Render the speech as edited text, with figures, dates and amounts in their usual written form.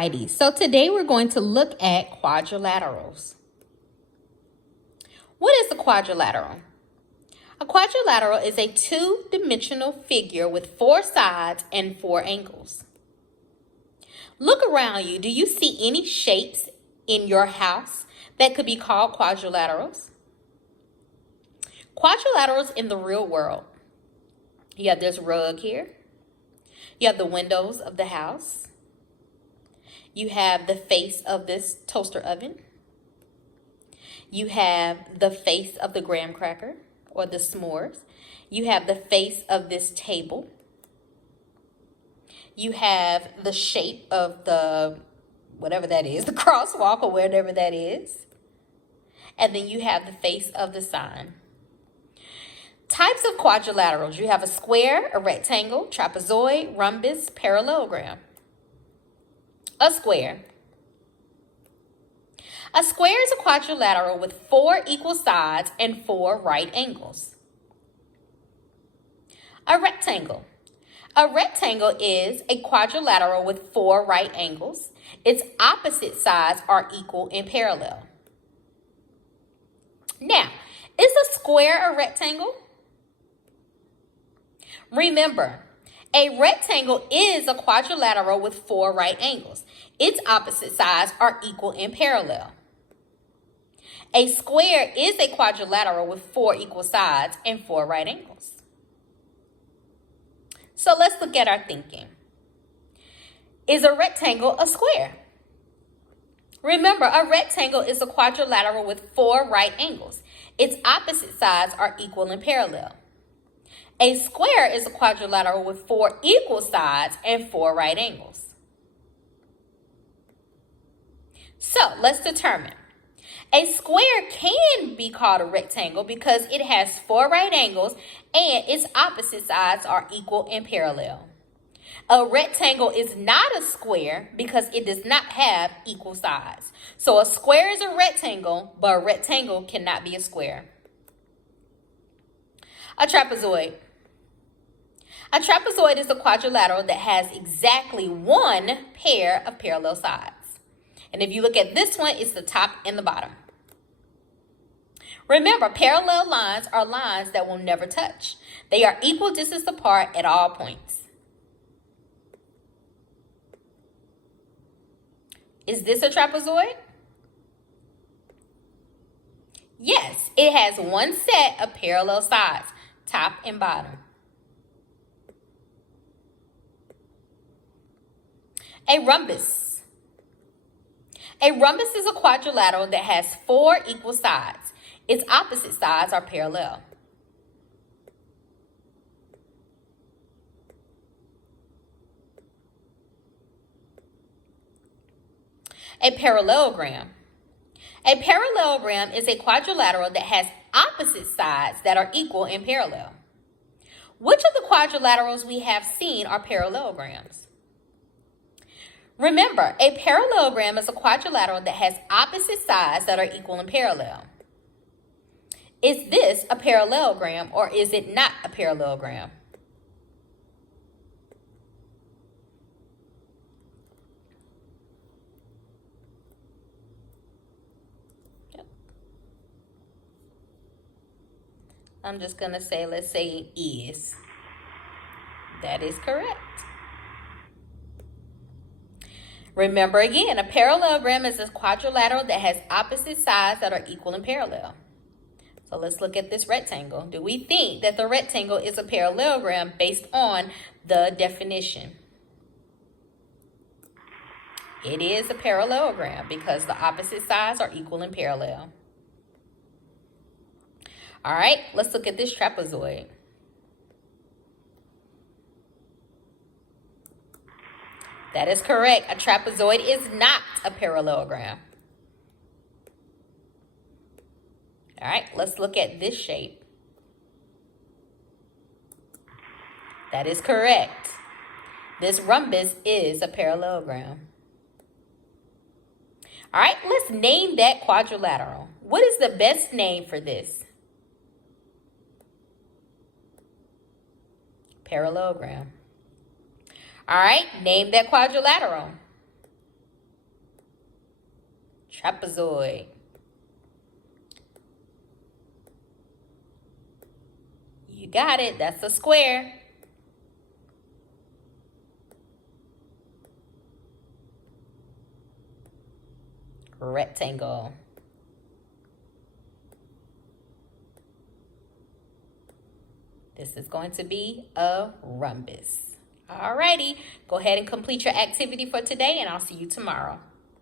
Alrighty, so today we're going to look at quadrilaterals. What is a quadrilateral? A quadrilateral is a two-dimensional figure with four sides and four angles. Look around you. Do you see any shapes in your house that could be called quadrilaterals? Quadrilaterals in the real world. You have this rug here. You have the windows of the house. You have the face of this toaster oven. You have the face of the graham cracker or the s'mores. You have the face of this table. You have the shape of the, whatever that is, the crosswalk or whatever that is. And then you have the face of the sign. Types of quadrilaterals. You have a square, a rectangle, trapezoid, rhombus, parallelogram. A square. A square is a quadrilateral with four equal sides and four right angles. A rectangle. A rectangle is a quadrilateral with four right angles. Its opposite sides are equal and parallel. Now, is a square a rectangle? Remember, a rectangle is a quadrilateral with four right angles. Its opposite sides are equal and parallel. A square is a quadrilateral with four equal sides and four right angles. So let's look at our thinking. Is a rectangle a square? Remember, a rectangle is a quadrilateral with four right angles. Its opposite sides are equal and parallel. A square is a quadrilateral with four equal sides and four right angles. So let's determine. A square can be called a rectangle because it has four right angles and its opposite sides are equal and parallel. A rectangle is not a square because it does not have equal sides. So a square is a rectangle, but a rectangle cannot be a square. A trapezoid. A trapezoid is a quadrilateral that has exactly one pair of parallel sides. And if you look at this one, it's the top and the bottom. Remember, parallel lines are lines that will never touch. They are equal distance apart at all points. Is this a trapezoid? Yes, it has one set of parallel sides, top and bottom. A rhombus. A rhombus is a quadrilateral that has four equal sides. Its opposite sides are parallel. A parallelogram. A parallelogram is a quadrilateral that has opposite sides that are equal and parallel. Which of the quadrilaterals we have seen are parallelograms? Remember, a parallelogram is a quadrilateral that has opposite sides that are equal and parallel. Is this a parallelogram or is it not a parallelogram? Yep. I'm just going to say, let's say it is. That is correct. Remember again, a parallelogram is a quadrilateral that has opposite sides that are equal and parallel. So let's look at this rectangle. Do we think that the rectangle is a parallelogram based on the definition? It is a parallelogram because the opposite sides are equal and parallel. All right, let's look at this trapezoid. That is correct. A trapezoid is not a parallelogram. All right, let's look at this shape. That is correct. This rhombus is a parallelogram. All right, let's name that quadrilateral. What is the best name for this? Parallelogram. All right, name that quadrilateral. Trapezoid. You got it. That's a square. Rectangle. This is going to be a rhombus. Alrighty, go ahead and complete your activity for today, and I'll see you tomorrow.